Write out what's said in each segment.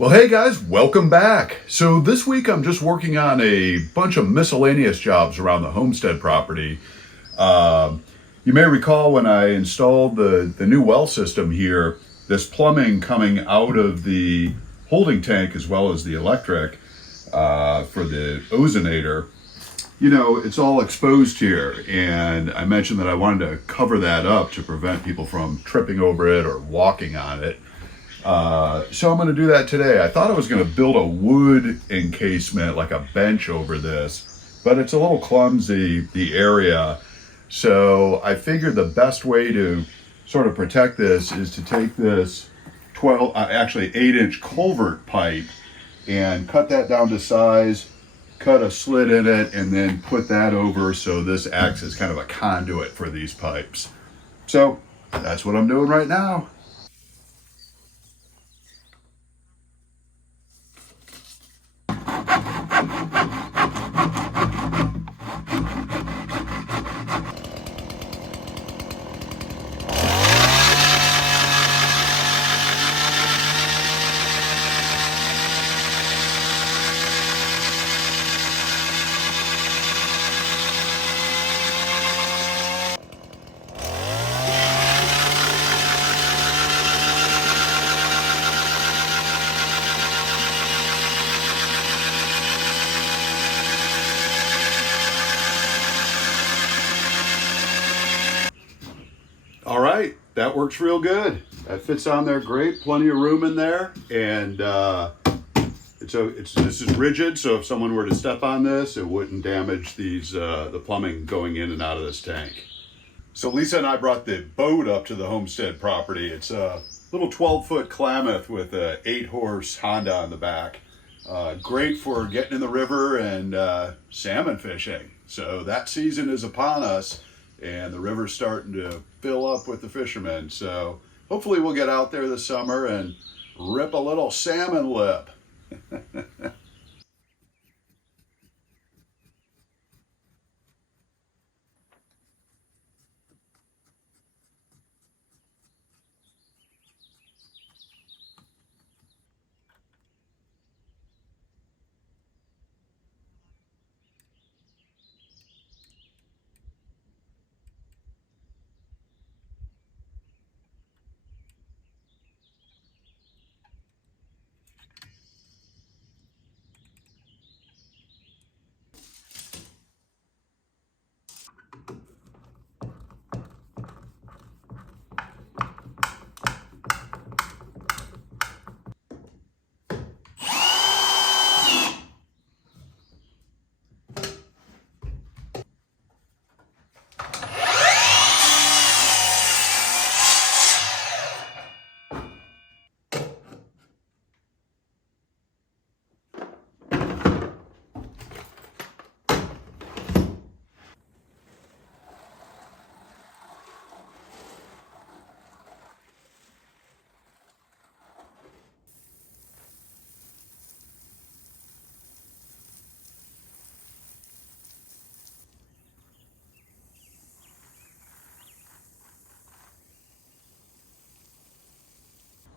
Well, hey guys, welcome back. So this week I'm just working on a bunch of miscellaneous jobs around the homestead property. You may recall when I installed the new well system here, this plumbing coming out of the holding tank as well as the electric for the ozonator. It's all exposed here, and I mentioned that I wanted to cover that up to prevent people from tripping over it or walking on it. So I'm going to do that today. I thought I was going to build a wood encasement, like a bench over this, but it's a little clumsy, the area. So I figured the best way to sort of protect this is to take this 8-inch culvert pipe and cut that down to size, cut a slit in it, and then put that over so this acts as kind of a conduit for these pipes. So that's what I'm doing right now. All right, that works real good. That fits on there great. Plenty of room in there, and this is rigid. So if someone were to step on this, it wouldn't damage the plumbing going in and out of this tank. So Lisa and I brought the boat up to the homestead property. It's a little 12-foot Klamath with a 8-horse Honda on the back. Great for getting in the river and salmon fishing. So that season is upon us, and the river's starting to fill up with the fishermen. So hopefully we'll get out there this summer and rip a little salmon lip.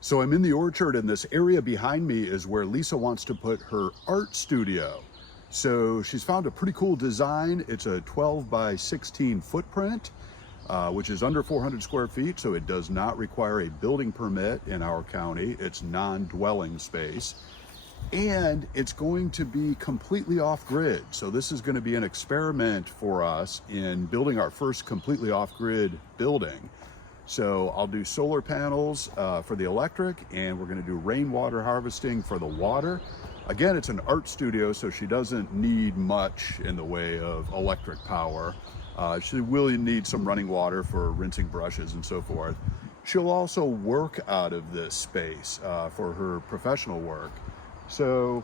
So I'm in the orchard, and this area behind me is where Lisa wants to put her art studio. So she's found a pretty cool design. It's a 12 by 16 footprint, which is under 400 square feet. So it does not require a building permit in our county. It's non-dwelling space. And it's going to be completely off-grid. So this is going to be an experiment for us in building our first completely off-grid building. So I'll do solar panels for the electric, and we're going to do rainwater harvesting for the water. Again, it's an art studio, so she doesn't need much in the way of electric power. She will need some running water for rinsing brushes and so forth. She'll also work out of this space for her professional work. So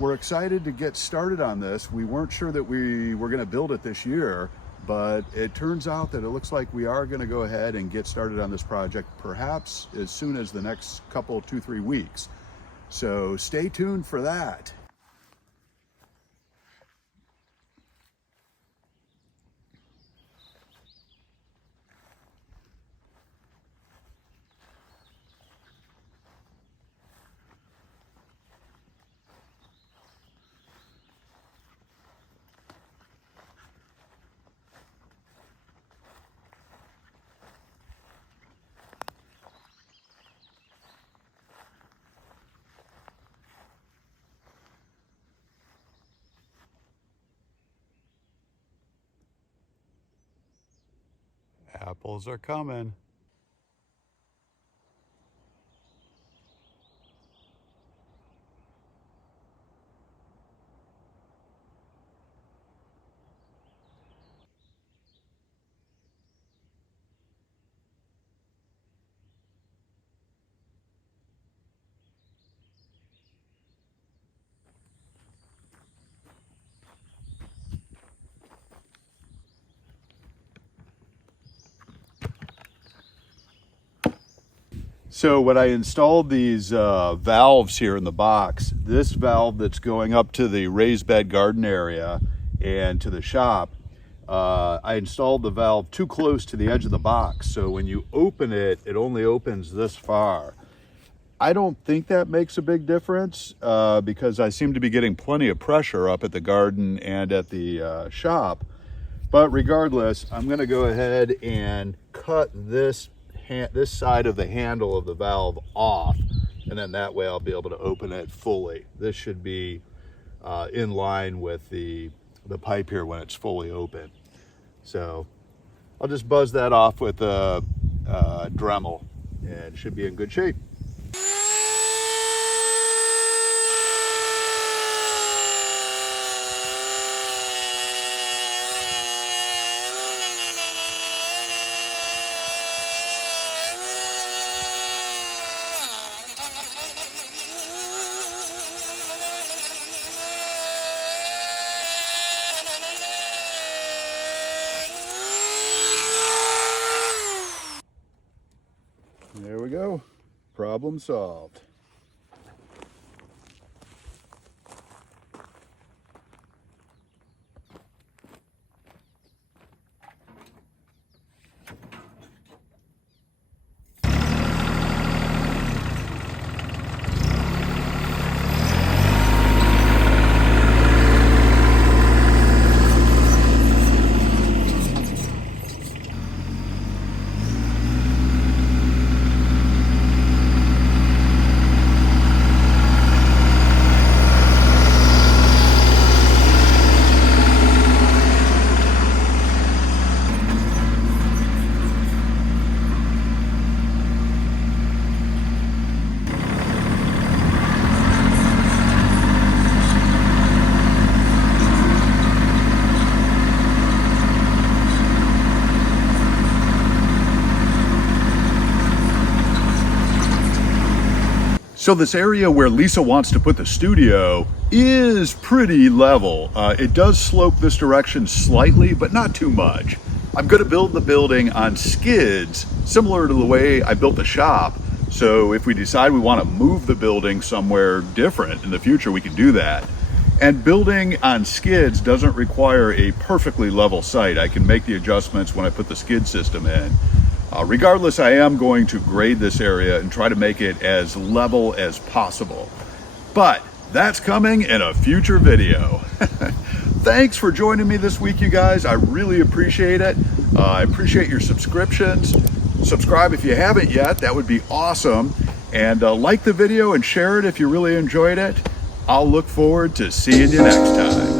we're excited to get started on this. We weren't sure that we were going to build it this year, but it turns out that it looks like we are going to go ahead and get started on this project perhaps as soon as the next couple, 2-3 weeks. So stay tuned for that. Apples are coming. So when I installed these valves here in the box, this valve that's going up to the raised bed garden area and to the shop, I installed the valve too close to the edge of the box. So when you open it, it only opens this far. I don't think that makes a big difference because I seem to be getting plenty of pressure up at the garden and at the shop. But regardless, I'm going to go ahead and cut this side of the handle of the valve off, and then that way I'll be able to open it fully. This should be in line with the pipe here when it's fully open. So I'll just buzz that off with a Dremel and it should be in good shape. There we go. Problem solved. So this area where Lisa wants to put the studio is pretty level. It does slope this direction slightly, but not too much. I'm going to build the building on skids, similar to the way I built the shop. So if we decide we want to move the building somewhere different in the future, we can do that. And building on skids doesn't require a perfectly level site. I can make the adjustments when I put the skid system in. Regardless, I am going to grade this area and try to make it as level as possible. But that's coming in a future video. Thanks for joining me this week, you guys. I really appreciate it. I appreciate your subscriptions. Subscribe if you haven't yet. That would be awesome. And like the video and share it if you really enjoyed it. I'll look forward to seeing you next time.